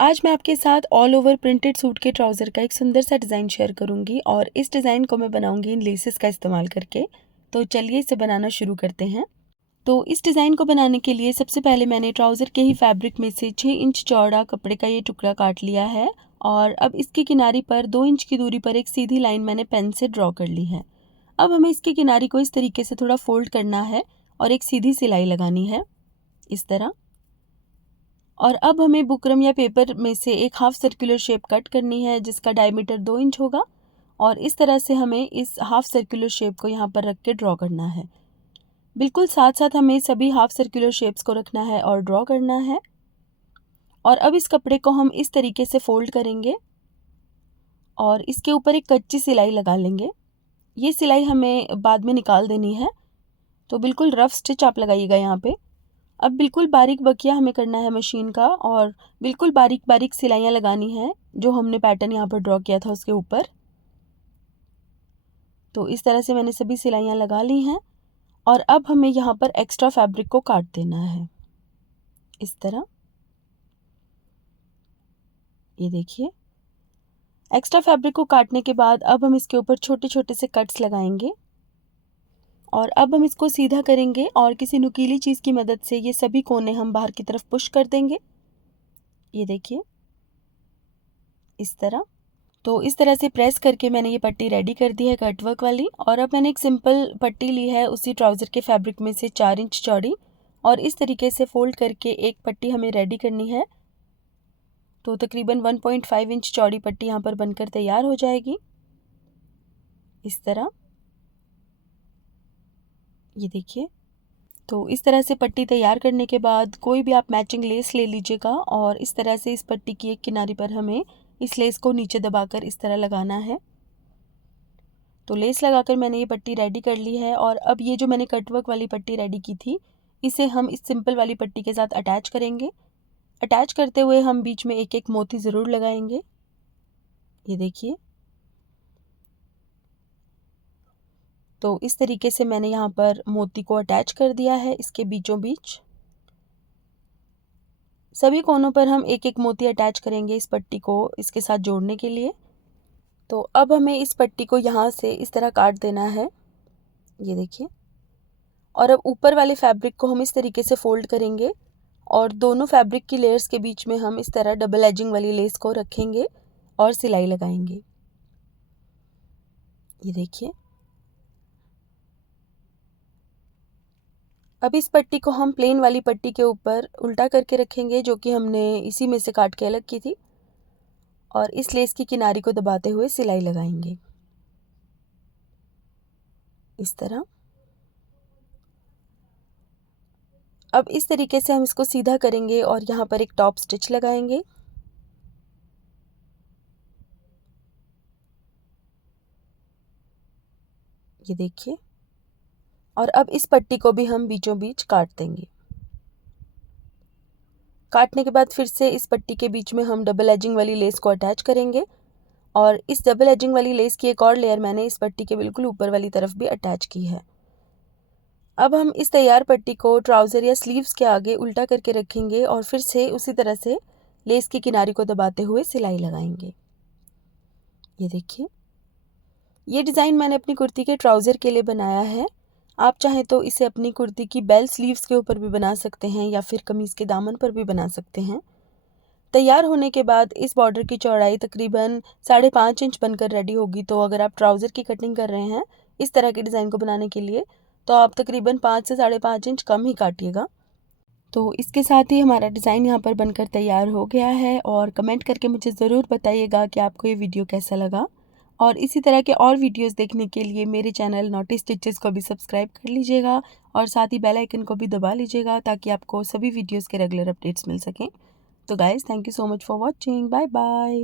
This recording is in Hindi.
आज मैं आपके साथ ऑल ओवर प्रिंटेड सूट के ट्राउज़र का एक सुंदर सा डिज़ाइन शेयर करूंगी और इस डिज़ाइन को मैं बनाऊंगी इन लेसेस का इस्तेमाल करके। तो चलिए इसे बनाना शुरू करते हैं। तो इस डिज़ाइन को बनाने के लिए सबसे पहले मैंने ट्राउज़र के ही फैब्रिक में से 6 इंच चौड़ा कपड़े का ये टुकड़ा काट लिया है और अब इसकी किनारी पर 2 इंच की दूरी पर एक सीधी लाइन मैंने पेन से ड्रॉ कर ली है। अब हमें इसकी किनारी को इस तरीके से थोड़ा फोल्ड करना है और एक सीधी सिलाई लगानी है इस तरह। और अब हमें बुकरम या पेपर में से एक हाफ सर्कुलर शेप कट करनी है जिसका डायमीटर 2 इंच होगा और इस तरह से हमें इस हाफ सर्कुलर शेप को यहाँ पर रख के ड्रॉ करना है। बिल्कुल साथ साथ हमें सभी हाफ सर्कुलर शेप्स को रखना है और ड्रॉ करना है। और अब इस कपड़े को हम इस तरीके से फोल्ड करेंगे और इसके ऊपर एक कच्ची सिलाई लगा लेंगे। ये सिलाई हमें बाद में निकाल देनी है, तो बिल्कुल रफ स्टिच आप लगाइएगा यहाँ पे। अब बिल्कुल बारीक बकिया हमें करना है मशीन का और बिल्कुल बारीक बारीक सिलाइयाँ लगानी है जो हमने पैटर्न यहाँ पर ड्रॉ किया था उसके ऊपर। तो इस तरह से मैंने सभी सिलाइयाँ लगा ली हैं और अब हमें यहाँ पर एक्स्ट्रा फैब्रिक को काट देना है इस तरह। ये देखिए, एक्स्ट्रा फैब्रिक को काटने के बाद अब हम इसके ऊपर छोटे छोटे से कट्स लगाएंगे और अब हम इसको सीधा करेंगे और किसी नुकीली चीज़ की मदद से ये सभी कोने हम बाहर की तरफ पुश कर देंगे। ये देखिए इस तरह। तो इस तरह से प्रेस करके मैंने ये पट्टी रेडी कर दी है कट वर्क वाली। और अब मैंने एक सिंपल पट्टी ली है उसी ट्राउज़र के फैब्रिक में से 4 इंच चौड़ी और इस तरीके से फोल्ड करके एक पट्टी हमें रेडी करनी है। तो तकरीबन 1.5 इंच चौड़ी पट्टी यहाँ पर बनकर तैयार हो जाएगी इस तरह। ये देखिए, तो इस तरह से पट्टी तैयार करने के बाद कोई भी आप मैचिंग लेस ले लीजिएगा और इस तरह से इस पट्टी की एक किनारी पर हमें इस लेस को नीचे दबाकर इस तरह लगाना है। तो लेस लगाकर मैंने ये पट्टी रेडी कर ली है और अब ये जो मैंने कटवर्क वाली पट्टी रेडी की थी इसे हम इस सिंपल वाली पट्टी के साथ अटैच करेंगे। अटैच करते हुए हम बीच में एक एक मोती ज़रूर लगाएंगे। ये देखिए, तो इस तरीके से मैंने यहाँ पर मोती को अटैच कर दिया है इसके बीचों बीच। सभी कोनों पर हम एक एक मोती अटैच करेंगे इस पट्टी को इसके साथ जोड़ने के लिए। तो अब हमें इस पट्टी को यहाँ से इस तरह काट देना है। ये देखिए, और अब ऊपर वाले फैब्रिक को हम इस तरीके से फोल्ड करेंगे और दोनों फैब्रिक की लेयर्स के बीच में हम इस तरह डबल एजिंग वाली लेस को रखेंगे और सिलाई लगाएंगे। ये देखिए, अब इस पट्टी को हम प्लेन वाली पट्टी के ऊपर उल्टा करके रखेंगे जो कि हमने इसी में से काट के अलग की थी और इस लेस की किनारी को दबाते हुए सिलाई लगाएंगे इस तरह। अब इस तरीके से हम इसको सीधा करेंगे और यहाँ पर एक टॉप स्टिच लगाएंगे। ये देखिए, और अब इस पट्टी को भी हम बीचों बीच काट देंगे। काटने के बाद फिर से इस पट्टी के बीच में हम डबल एजिंग वाली लेस को अटैच करेंगे और इस डबल एजिंग वाली लेस की एक और लेयर मैंने इस पट्टी के बिल्कुल ऊपर वाली तरफ भी अटैच की है। अब हम इस तैयार पट्टी को ट्राउज़र या स्लीव्स के आगे उल्टा करके रखेंगे और फिर से उसी तरह से लेस की किनारी को दबाते हुए सिलाई लगाएंगे। ये देखिए, ये डिज़ाइन मैंने अपनी कुर्ती के ट्राउज़र के लिए बनाया है। आप चाहें तो इसे अपनी कुर्ती की बेल स्लीव्स के ऊपर भी बना सकते हैं या फिर कमीज़ के दामन पर भी बना सकते हैं। तैयार होने के बाद इस बॉर्डर की चौड़ाई तकरीबन 5.5 इंच बनकर रेडी होगी। तो अगर आप ट्राउज़र की कटिंग कर रहे हैं इस तरह के डिज़ाइन को बनाने के लिए तो आप तकरीबन 5 से 5.5 इंच कम ही काटिएगा। तो इसके साथ ही हमारा डिज़ाइन यहाँ पर बनकर तैयार हो गया है और कमेंट करके मुझे ज़रूर बताइएगा कि आपको ये वीडियो कैसा लगा। और इसी तरह के और वीडियोस देखने के लिए मेरे चैनल नॉटी स्टिचेस को भी सब्सक्राइब कर लीजिएगा और साथ ही बेल आइकन को भी दबा लीजिएगा ताकि आपको सभी वीडियोस के रेगुलर अपडेट्स मिल सकें। तो guys, thank you so much for watching. Bye bye.